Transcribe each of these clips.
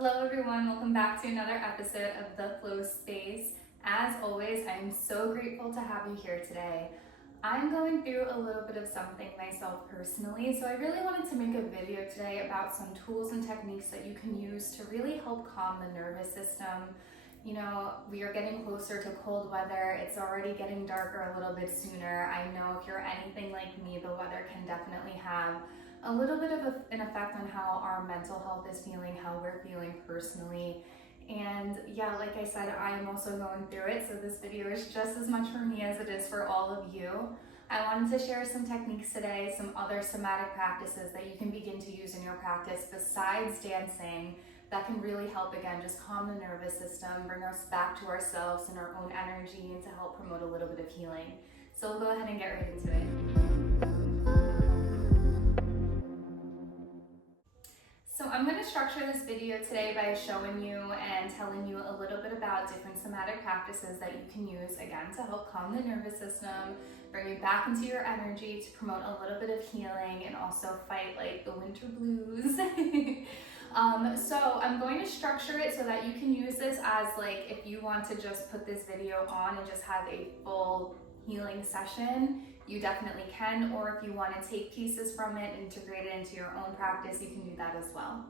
Hello everyone, welcome back to another episode of The Flow Space. As always, I'm so grateful to have you here today. I'm going through a little bit of something myself personally, so I really wanted to make a video today about some tools and techniques that you can use to really help calm the nervous system. You know, we are getting closer to cold weather. It's already getting darker a little bit sooner. I know if you're anything like me, the weather can definitely have a little bit of an effect on how our mental health is feeling, how we're feeling personally. And yeah, like I said, I am also going through it, so this video is just as much for me as it is for all of you. I wanted to share some techniques today, some other somatic practices that you can begin to use in your practice besides dancing that can really help, again, just calm the nervous system, bring us back to ourselves and our own energy, and to help promote a little bit of healing. So we'll go ahead and get right into it. So I'm going to structure this video today by showing you and telling you a little bit about different somatic practices that you can use, again, to help calm the nervous system, bring you back into your energy, to promote a little bit of healing, and also fight like the winter blues. So I'm going to structure it so that you can use this as like if you want to just put this video on and just have a full healing session, you definitely can, or if you want to take pieces from it and integrate it into your own practice, you can do that as well.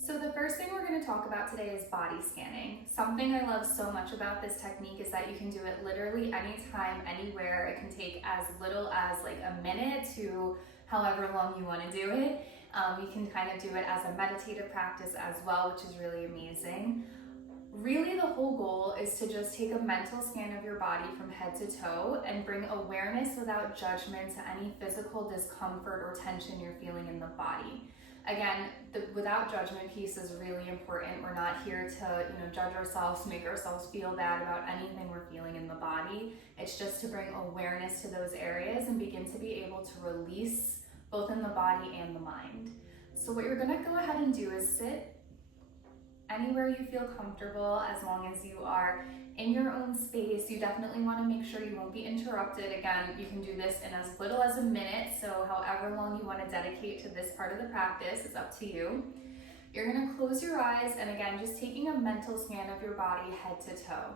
So the first thing we're going to talk about today is body scanning. Something I love so much about this technique is that you can do it literally anytime, anywhere. It can take as little as like a minute to however long you want to do it. You can kind of do it as a meditative practice as well, which is really amazing. Really, the whole goal is to just take a mental scan of your body from head to toe and bring awareness without judgment to any physical discomfort or tension you're feeling in the body. Again, the without judgment piece is really important. We're not here to, judge ourselves, make ourselves feel bad about anything we're feeling in the body. It's just to bring awareness to those areas and begin to be able to release both in the body and the mind. So what you're gonna go ahead and do is sit anywhere you feel comfortable, as long as you are in your own space. You definitely want to make sure you won't be interrupted. Again, you can do this in as little as a minute, so however long you want to dedicate to this part of the practice, it's up to you. You're going to close your eyes, and again, just taking a mental scan of your body head to toe.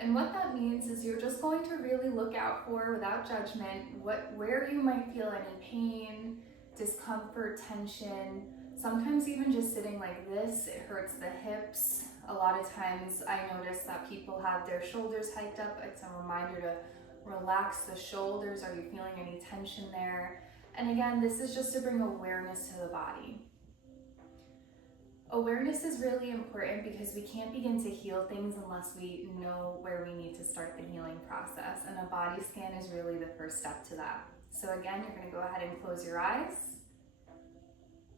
And what that means is you're just going to really look out for, without judgment, where you might feel any pain, discomfort, tension. Sometimes even just sitting like this, it hurts the hips. A lot of times I notice that people have their shoulders hiked up. It's a reminder to relax the shoulders. Are you feeling any tension there? And again, this is just to bring awareness to the body. Awareness is really important because we can't begin to heal things unless we know where we need to start the healing process. And a body scan is really the first step to that. So again, you're going to go ahead and close your eyes.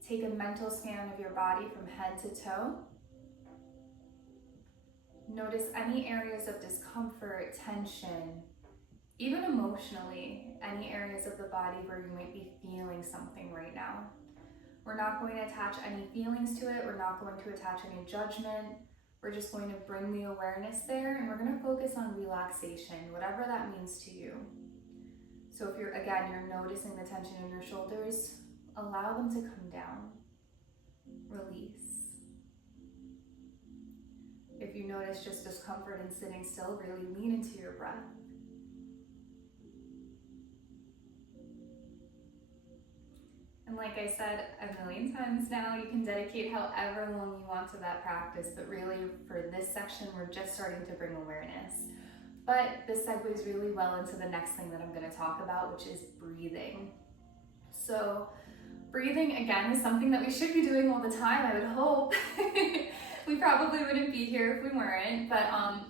Take a mental scan of your body from head to toe. Notice any areas of discomfort, tension, even emotionally, any areas of the body where you might be feeling something right now. We're not going to attach any feelings to it. We're not going to attach any judgment. We're just going to bring the awareness there, and we're going to focus on relaxation, whatever that means to you. So if you're noticing the tension in your shoulders, allow them to come down. Release. If you notice just discomfort in sitting still, really lean into your breath. And like I said a million times now, you can dedicate however long you want to that practice, but really for this section, we're just starting to bring awareness. But this segues really well into the next thing that I'm going to talk about, which is breathing. So breathing, again, is something that we should be doing all the time, I would hope. We probably wouldn't be here if we weren't, but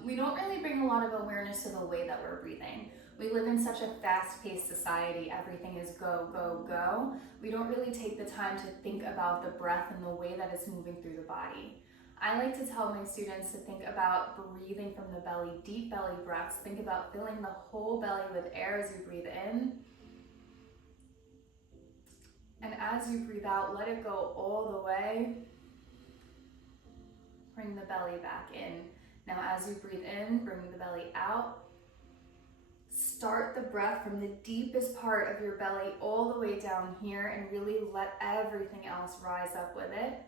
we don't really bring a lot of awareness to the way that we're breathing. We live in such a fast-paced society. Everything is go, go, go. We don't really take the time to think about the breath and the way that it's moving through the body. I like to tell my students to think about breathing from the belly, deep belly breaths. Think about filling the whole belly with air as you breathe in. And as you breathe out, let it go all the way. Bring the belly back in. Now as you breathe in, bring the belly out. Start the breath from the deepest part of your belly all the way down here and really let everything else rise up with it.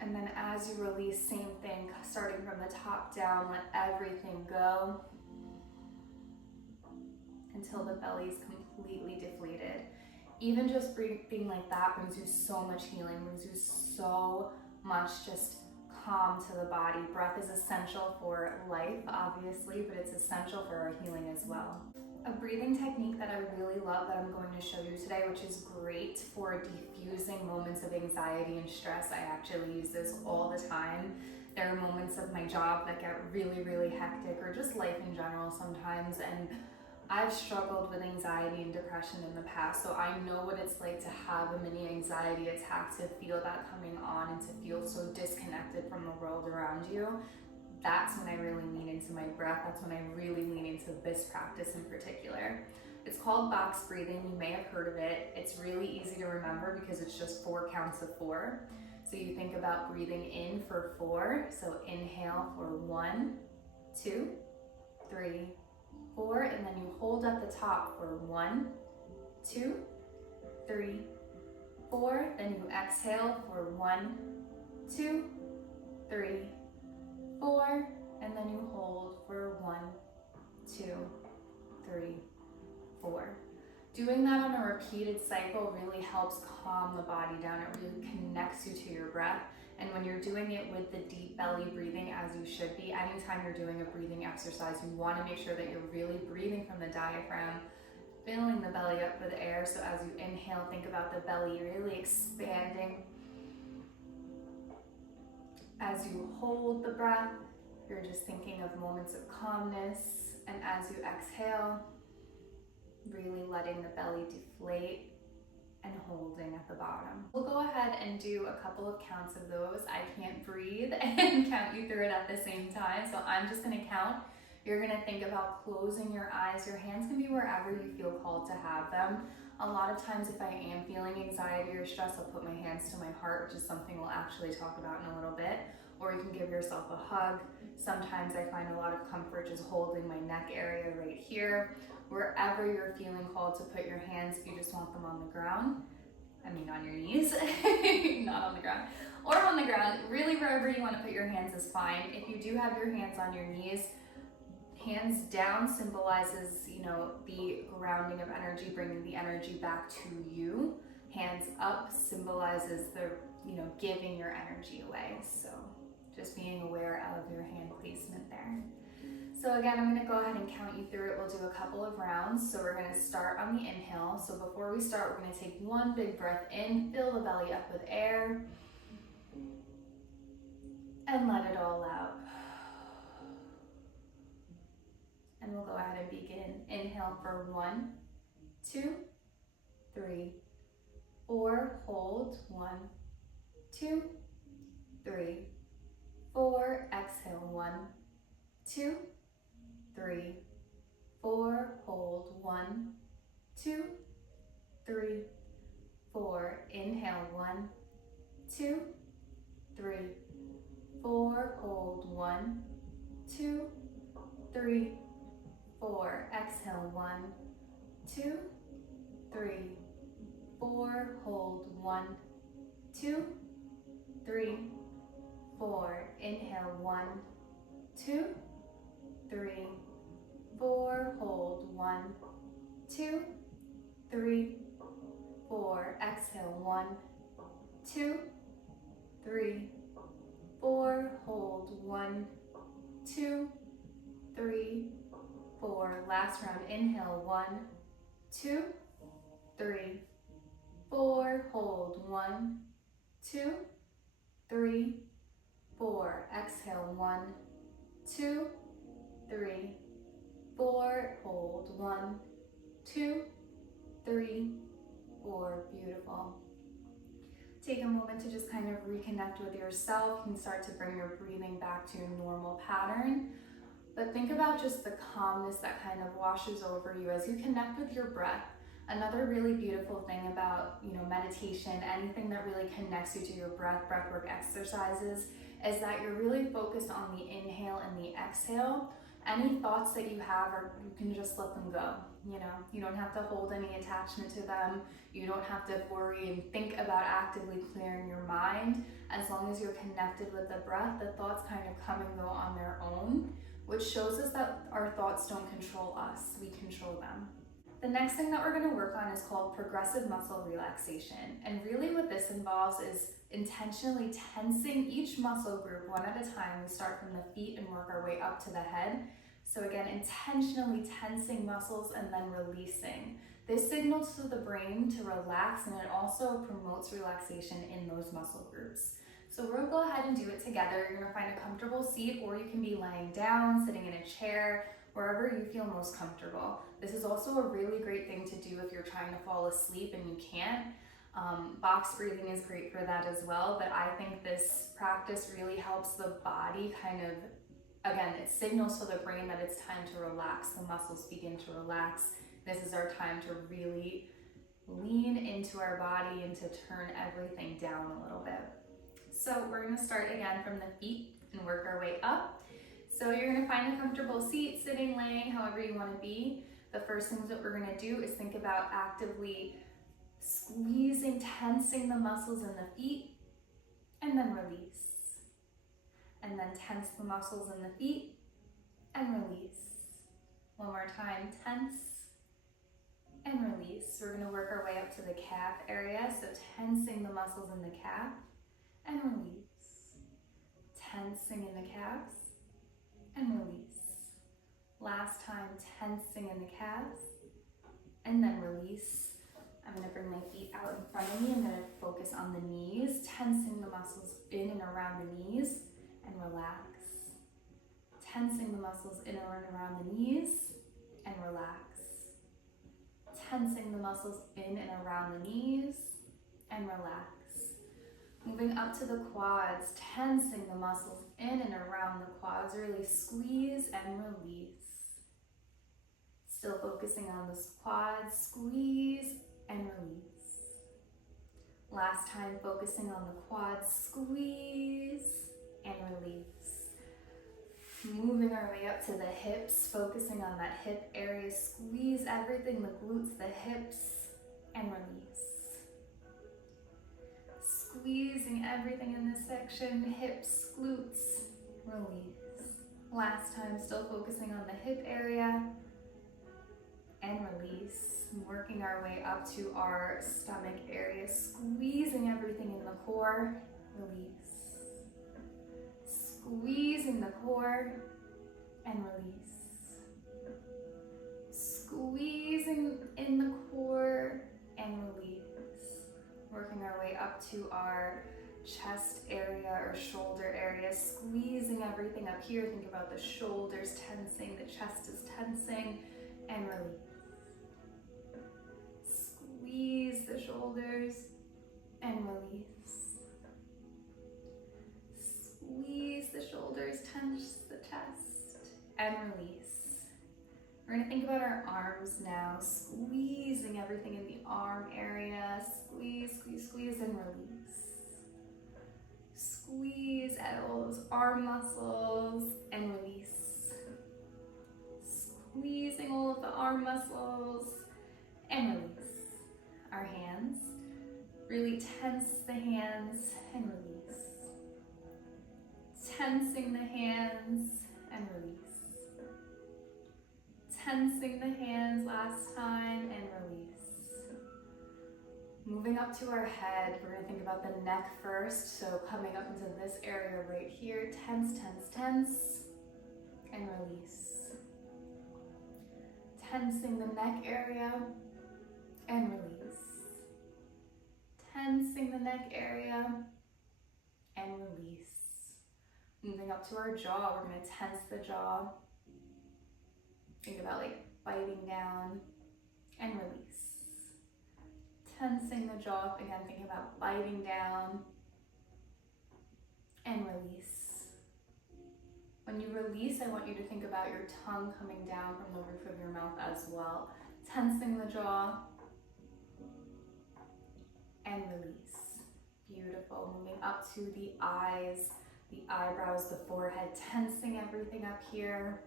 And then as you release, same thing, starting from the top down, let everything go until the belly's completely deflated. Even just breathing like that brings you so much healing, brings you so much just calm to the body. Breath is essential for life, obviously, but it's essential for our healing as well. A breathing technique that I really love that I'm going to show you today, which is great for diffusing moments of anxiety and stress. I actually use this all the time. There are moments of my job that get really, really hectic, or just life in general sometimes, and I've struggled with anxiety and depression in the past, so I know what it's like to have a mini anxiety attack, to feel that coming on and to feel so disconnected from the world around you. That's when I really lean into my breath. That's when I really lean into this practice in particular. It's called box breathing. You may have heard of it. It's really easy to remember because it's just 4 counts of 4. So you think about breathing in for 4. So inhale for 1, 2, 3, 4, and then you hold at the top for 1, 2, 3, 4. Then you exhale for 1, 2, 3, 4, and then you hold for 1, 2, 3, 4. Doing that on a repeated cycle really helps calm the body down. It really connects you to your breath. And when you're doing it with the deep belly breathing, as you should be, anytime you're doing a breathing exercise, you want to make sure that you're really breathing from the diaphragm, filling the belly up with air. So as you inhale, think about the belly really expanding. As you hold the breath, you're just thinking of moments of calmness. And as you exhale, really letting the belly deflate and holding at the bottom. We'll go ahead and do a couple of counts of those. I can't breathe and count you through it at the same time, so I'm just gonna count. You're gonna think about closing your eyes. Your hands can be wherever you feel called to have them. A lot of times if I am feeling anxiety or stress, I'll put my hands to my heart, which is something we'll actually talk about in a little bit. Or you can give yourself a hug. Sometimes I find a lot of comfort just holding my neck area right here. Wherever you're feeling called to put your hands, if you just want them on the ground, I mean on your knees, not on the ground, or on the ground, really wherever you want to put your hands is fine. If you do have your hands on your knees, hands down symbolizes, the grounding of energy, bringing the energy back to you. Hands up symbolizes the, giving your energy away. So just being aware of your hand placement there. So again, I'm going to go ahead and count you through it. We'll do a couple of rounds. So we're going to start on the inhale. So before we start, we're going to take one big breath in, fill the belly up with air, and let it all out. And we'll go ahead and begin. Inhale for 1, 2, 3, 4. Hold. 1, 2, 3, 4. Exhale. 1, 2, 3, 4. Hold. 1, 2, 3, 4. Inhale. 1, 2, 3, 4. Hold. 1, 2, 3, 4. Exhale. 1, 2, 3, 4. Hold. 1, 2, 3, 4. Inhale. 1, 2, 3, 4. Hold. 1, 2, 3, 4. Exhale. 1, 2, 3, 4. Hold. 1, 2, 3, 4. Last round. Inhale. 1, 2, 3, 4. Hold. 1, 2, 3, 4. Exhale. 1, 2, 3, 4. Hold. 1, 2, 3, 4. Beautiful. Take a moment to just kind of reconnect with yourself. You can start to bring your breathing back to a normal pattern. But think about just the calmness that kind of washes over you as you connect with your breath. Another really beautiful thing about, meditation, anything that really connects you to your breathwork exercises, is that you're really focused on the inhale and the exhale. Any thoughts that you have, or you can just let them go. You know, you don't have to hold any attachment to them. You don't have to worry and think about actively clearing your mind. As long as you're connected with the breath, the thoughts kind of come and go on their own, which shows us that our thoughts don't control us, we control them. The next thing that we're going to work on is called progressive muscle relaxation. And really what this involves is intentionally tensing each muscle group one at a time. We start from the feet and work our way up to the head. So again, intentionally tensing muscles and then releasing. This signals to the brain to relax, and it also promotes relaxation in those muscle groups. So we're gonna go ahead and do it together. You're gonna find a comfortable seat, or you can be lying down, sitting in a chair, wherever you feel most comfortable. This is also a really great thing to do if you're trying to fall asleep and you can't. Box breathing is great for that as well, but I think this practice really helps the body kind of, again, it signals to the brain that it's time to relax. The muscles begin to relax. This is our time to really lean into our body and to turn everything down a little bit. So we're gonna start again from the feet and work our way up. So you're gonna find a comfortable seat, sitting, laying, however you wanna be. The first things that we're gonna do is think about actively squeezing, tensing the muscles in the feet, and then release. And then tense the muscles in the feet, and release. One more time, tense, and release. We're gonna work our way up to the calf area, so tensing the muscles in the calf, and release. Tensing in the calves, and release. Last time, tensing in the calves, and then release. I'm gonna bring my feet out in front of me. I'm gonna focus on the knees, tensing the muscles in and around the knees, and relax. Tensing the muscles in and around the knees, and relax. Tensing the muscles in and around the knees, and relax. Moving up to the quads, tensing the muscles in and around the quads, really squeeze and release. Still focusing on the quads, squeeze and release. Last time, focusing on the quads, squeeze and release. Moving our way up to the hips, focusing on that hip area, squeeze everything, the glutes, the hips, and release. Squeezing everything in this section, hips, glutes, release. Last time, still focusing on the hip area, and release. Working our way up to our stomach area, squeezing everything in the core, release. Squeezing the core, and release. Squeezing in the core, and release. Working our way up to our chest area or shoulder area, squeezing everything up here. Think about the shoulders tensing, the chest is tensing, and release. Squeeze the shoulders and release. Squeeze the shoulders, tense the chest, and release. We're going to think about our arms now, squeezing everything in the arm area. Squeeze, squeeze, squeeze, and release. Squeeze at all those arm muscles and release. Squeezing all of the arm muscles and release. Our hands, really tense the hands and release. Tensing the hands and release. Tensing the hands last time and release. Moving up to our head, we're going to think about the neck first. So coming up into this area right here, tense, tense, tense, and release. Tensing the neck area and release. Tensing the neck area and release. Moving up to our jaw, we're going to tense the jaw. Think about like biting down and release. Tensing the jaw, again thinking about biting down and release. When you release, I want you to think about your tongue coming down from the roof of your mouth as well. Tensing the jaw and release. Beautiful. Moving up to the eyes, the eyebrows, the forehead, tensing everything up here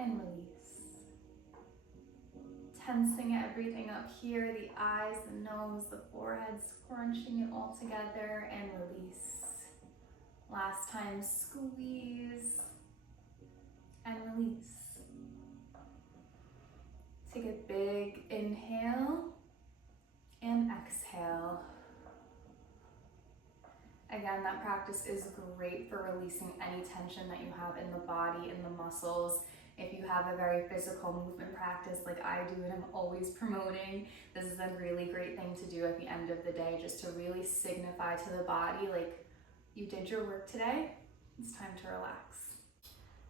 and release. Tensing everything up here, the eyes, the nose, the forehead, scrunching it all together and release. Last time, squeeze and release. Take a big inhale and exhale. Again, that practice is great for releasing any tension that you have in the body, in the muscles. If you have a very physical movement practice like I do and I'm always promoting, this is a really great thing to do at the end of the day, just to really signify to the body, like, you did your work today, it's time to relax.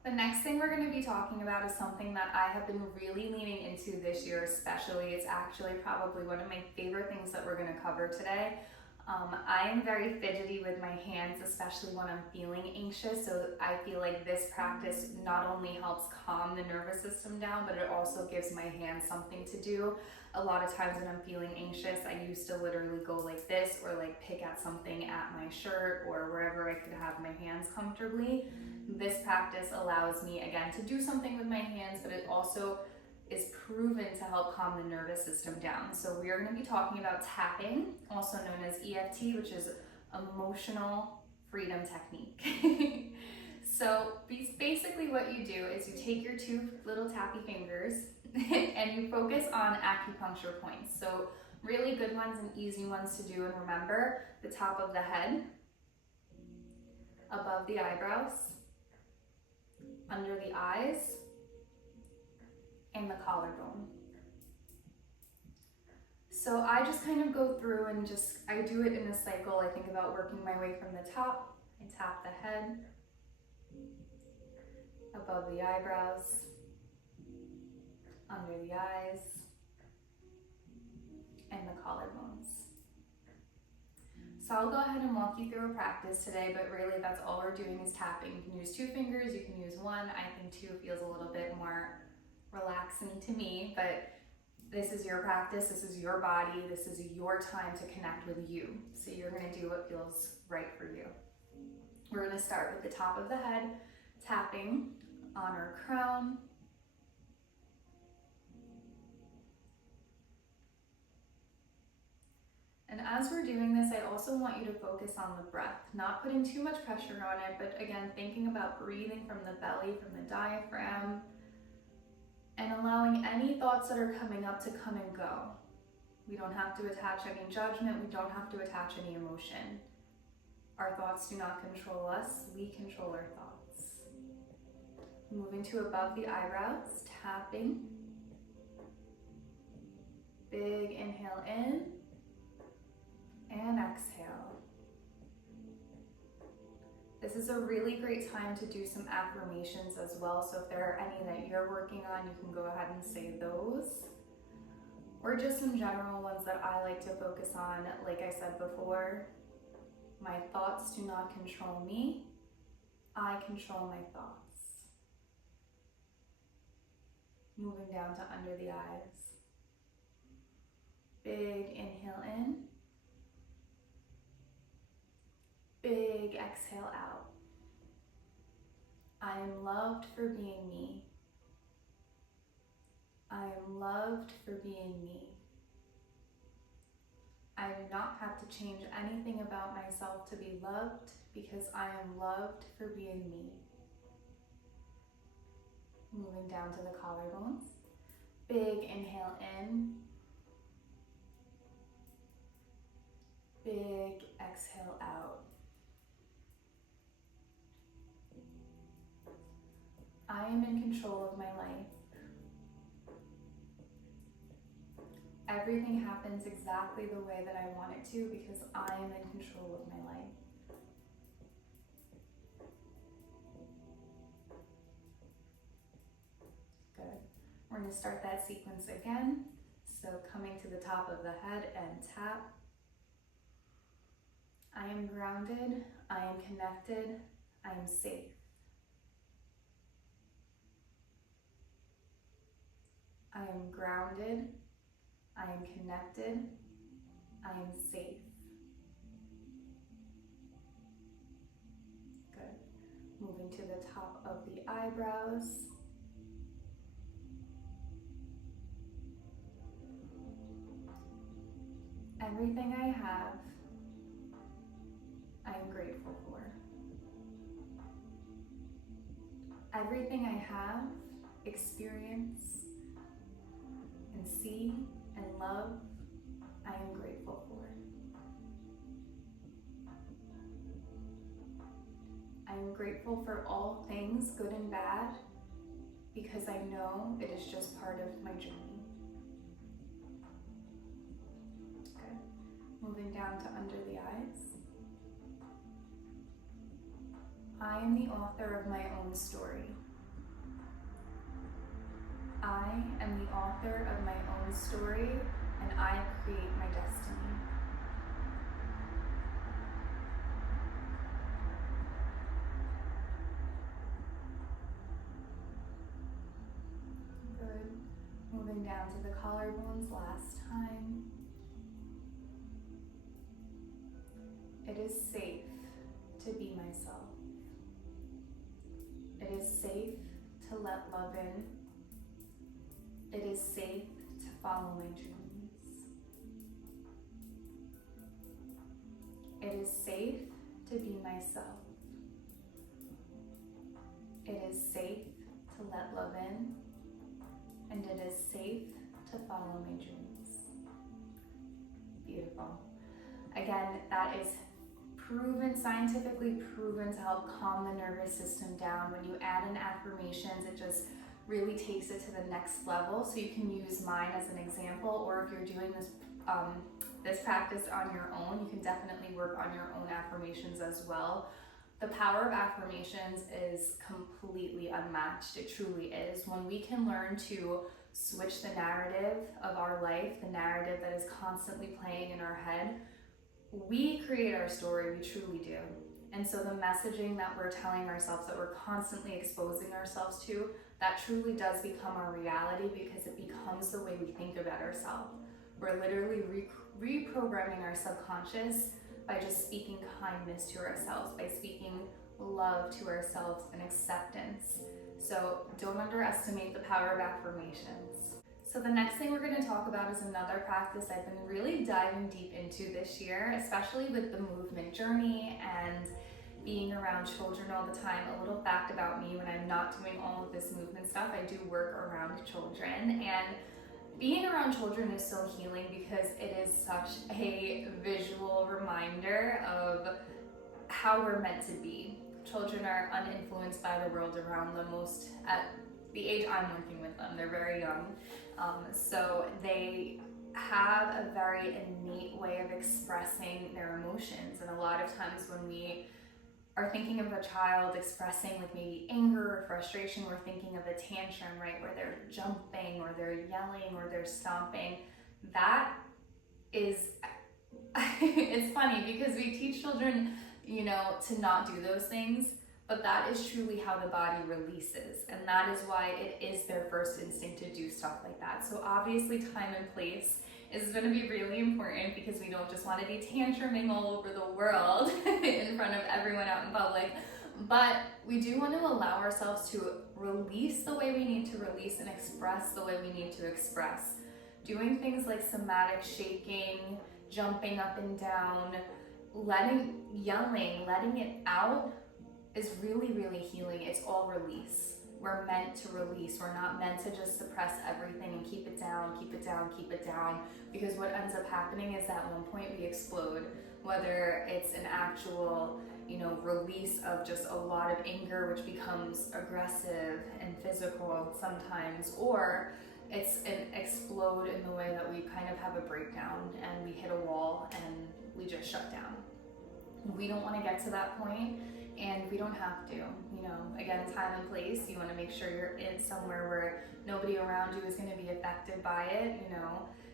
The next thing we're going to be talking about is something that I have been really leaning into this year especially. It's actually probably one of my favorite things that we're going to cover today. I am very fidgety with my hands, especially when I'm feeling anxious, so I feel like this practice not only helps calm the nervous system down, but it also gives my hands something to do. A lot of times when I'm feeling anxious, I used to literally go like this, or like pick at something at my shirt or wherever I could have my hands comfortably. This practice allows me, again, to do something with my hands, but it also is proven to help calm the nervous system down. So we are going to be talking about tapping, also known as EFT, which is Emotional Freedom Technique. So basically what you do is you take your two little tappy fingers and you focus on acupuncture points. So really good ones and easy ones to do and remember: the top of the head, above the eyebrows, under the eyes, and the collarbone. So I just kind of go through and I do it in a cycle. I think about working my way from the top. I tap the head, above the eyebrows, under the eyes, and the collarbones. So I'll go ahead and walk you through a practice today, but really that's all we're doing is tapping. You can use two fingers, you can use one. I think two feels a little bit more relaxing to me, but this is your practice, this is your body, this is your time to connect with you. So you're gonna do what feels right for you. We're gonna start with the top of the head, tapping on our crown. And as we're doing this, I also want you to focus on the breath, not putting too much pressure on it, but again, thinking about breathing from the belly, from the diaphragm, and allowing any thoughts that are coming up to come and go. We don't have to attach any judgment, we don't have to attach any emotion. Our thoughts do not control us, we control our thoughts. Moving to above the eyebrows, tapping. Big inhale in, and exhale. This is a really great time to do some affirmations as well, so if there are any that you're working on, you can go ahead and say those. Or just some general ones that I like to focus on. Like I said before, my thoughts do not control me, I control my thoughts. Moving down to under the eyes. Big inhale in. Big exhale out. I am loved for being me. I am loved for being me. I do not have to change anything about myself to be loved because I am loved for being me. Moving down to the collarbones. Big inhale in. Big exhale out. I am in control of my life. Everything happens exactly the way that I want it to because I am in control of my life. Good. We're going to start that sequence again. So coming to the top of the head and tap. I am grounded, I am connected, I am safe. I am grounded, I am connected, I am safe. Good. Moving to the top of the eyebrows. Everything I have, I am grateful for. Everything I have, experience, and see and love, I am grateful for. I am grateful for all things, good and bad, because I know it is just part of my journey. Good. Moving down to under the eyes. I am the author of my own story. I am the author of my own story, and I create my destiny. Good. Moving down to the collarbones last time. It is safe to be myself. It is safe to let love in. It is safe to follow my dreams. It is safe to be myself. It is safe to let love in, and it is safe to follow my dreams. Beautiful. Again, that is proven, scientifically proven to help calm the nervous system down. When you add in affirmations, it just really takes it to the next level. So you can use mine as an example, or if you're doing this this practice on your own, you can definitely work on your own affirmations as well. The power of affirmations is completely unmatched. It truly is. When we can learn to switch the narrative of our life, the narrative that is constantly playing in our head, we create our story, we truly do. And so the messaging that we're telling ourselves, that we're constantly exposing ourselves to, that truly does become our reality, because it becomes the way we think about ourselves. We're literally reprogramming our subconscious by just speaking kindness to ourselves, by speaking love to ourselves and acceptance. So don't underestimate the power of affirmations. So the next thing we're going to talk about is another practice I've been really diving deep into this year, especially with the movement journey and being around children all the time. A little fact about me: when I'm not doing all of this movement stuff, I do work around children, and being around children is so healing because it is such a visual reminder of how we're meant to be. Children are uninfluenced by the world around them, most at the age I'm working with them. They're very young. So they have a very innate way of expressing their emotions. And a lot of times when we are thinking of a child expressing like maybe anger or frustration, we're thinking of a tantrum, right? Where they're jumping or they're yelling or they're stomping. That is, it's funny because we teach children, to not do those things, but that is truly how the body releases. And that is why it is their first instinct to do stuff like that. So obviously time and place is going to be really important, because we don't just want to be tantruming all over the world in front of everyone out in public, but we do want to allow ourselves to release the way we need to release and express the way we need to express. Doing things like somatic shaking, jumping up and down, yelling, letting it out is really, really healing. It's all release. We're meant to release. We're not meant to just suppress everything and keep it down, keep it down, keep it down, because what ends up happening is at one point we explode, whether it's an actual, release of just a lot of anger, which becomes aggressive and physical sometimes, or it's an explode in the way that we kind of have a breakdown and we hit a wall and we just shut down. We don't want to get to that point, and we don't have to. Again, time and place. You want to make sure you're in somewhere where nobody around you is going to be affected by it,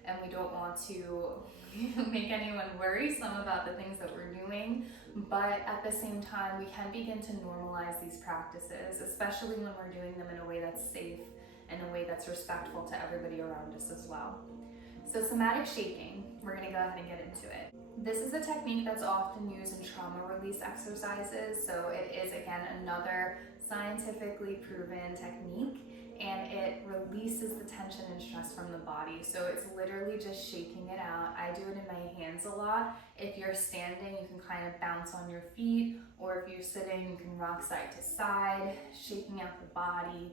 and we don't want to make anyone worrisome about the things that we're doing. But at the same time, we can begin to normalize these practices, especially when we're doing them in a way that's safe and a way that's respectful to everybody around us as well. So somatic shaking, we're going to go ahead and get into it. This is a technique that's often used in trauma release exercises. So it is, again, another scientifically proven technique. and it releases the tension and stress from the body. So it's literally just shaking it out. I do it in my hands a lot. If you're standing, you can kind of bounce on your feet, or if you're sitting, you can rock side to side, shaking out the body.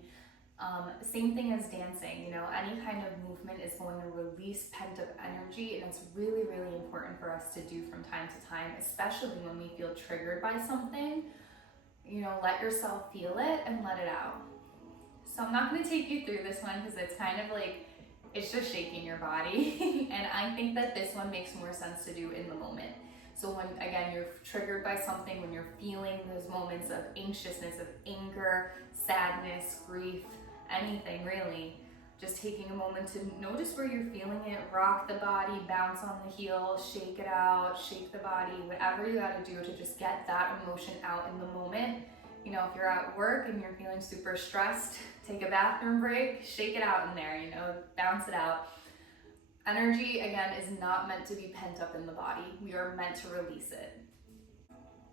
Same thing as dancing, you know, any kind of movement is going to release pent up energy, and it's really, really important for us to do from time to time, especially when we feel triggered by something. You know, let yourself feel it and let it out. So I'm not going to take you through this one because it's kind of like, it's just shaking your body. And I think that this one makes more sense to do in the moment. So when, again, you're triggered by something, when you're feeling those moments of anxiousness, of anger, sadness, grief, anything really, just taking a moment to notice where you're feeling it, rock the body, bounce on the heel, shake it out, shake the body, whatever you gotta do to just get that emotion out in the moment. You know, if you're at work and you're feeling super stressed, take a bathroom break, shake it out in there, you know, bounce it out. Energy, again, is not meant to be pent up in the body. We are meant to release it.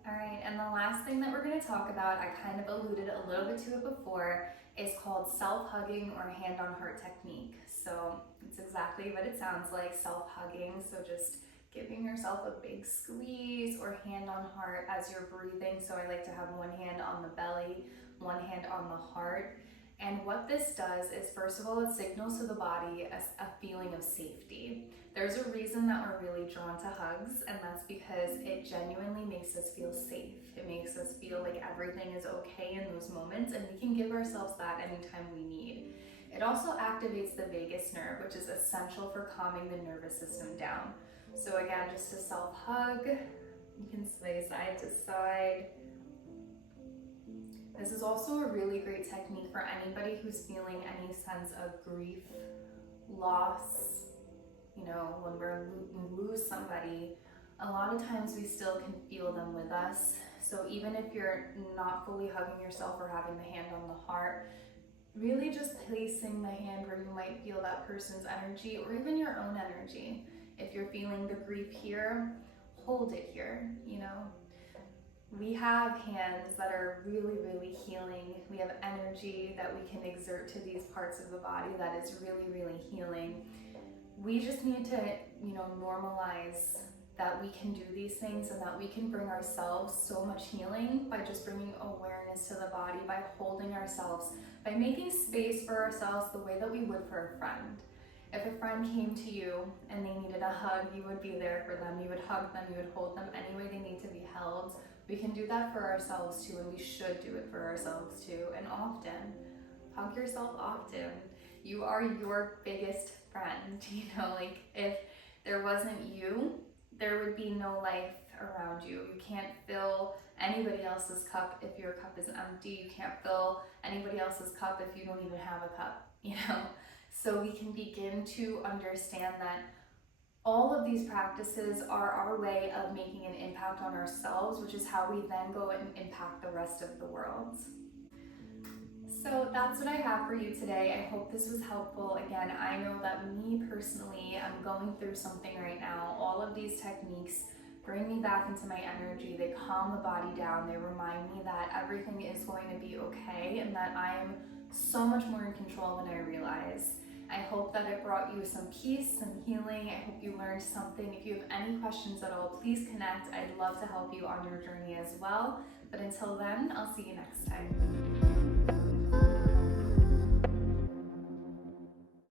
All right, and the last thing that we're going to talk about, I kind of alluded a little bit to it before, is called self-hugging or hand-on-heart technique. So it's exactly what it sounds like, self-hugging. So just giving yourself a big squeeze, or hand on heart as you're breathing. So I like to have one hand on the belly, one hand on the heart. And what this does is, first of all, it signals to the body a feeling of safety. There's a reason that we're really drawn to hugs, and that's because it genuinely makes us feel safe. It makes us feel like everything is okay in those moments, and we can give ourselves that anytime we need. It also activates the vagus nerve, which is essential for calming the nervous system down. So again, just a self-hug, you can sway side to side. This is also a really great technique for anybody who's feeling any sense of grief, loss. You know, when we lose somebody, a lot of times we still can feel them with us. So even if you're not fully hugging yourself or having the hand on the heart, really just placing the hand where you might feel that person's energy, or even your own energy. If you're feeling the grief here, hold it here, you know. We have hands that are really, really healing. We have energy that we can exert to these parts of the body that is really, really healing. We just need to, you know, normalize that we can do these things, and that we can bring ourselves so much healing by just bringing awareness to the body, by holding ourselves, by making space for ourselves the way that we would for a friend. If a friend came to you and they needed a hug, you would be there for them. You would hug them, you would hold them any way they need to be held. We can do that for ourselves too, and we should do it for ourselves too, and often. Hug yourself often. You are your biggest friend, you know, like if there wasn't you, there would be no life around you. You can't fill anybody else's cup if your cup is empty. You can't fill anybody else's cup if you don't even have a cup, you know. So we can begin to understand that all of these practices are our way of making an impact on ourselves, which is how we then go and impact the rest of the world. So that's what I have for you today. I hope this was helpful. Again, I know that me personally, I'm going through something right now. All of these techniques bring me back into my energy. They calm the body down. They remind me that everything is going to be okay, and that I'm so much more in control than I realize. I hope that it brought you some peace, some healing. I hope you learned something. If you have any questions at all, please connect. I'd love to help you on your journey as well. But until then, I'll see you next time.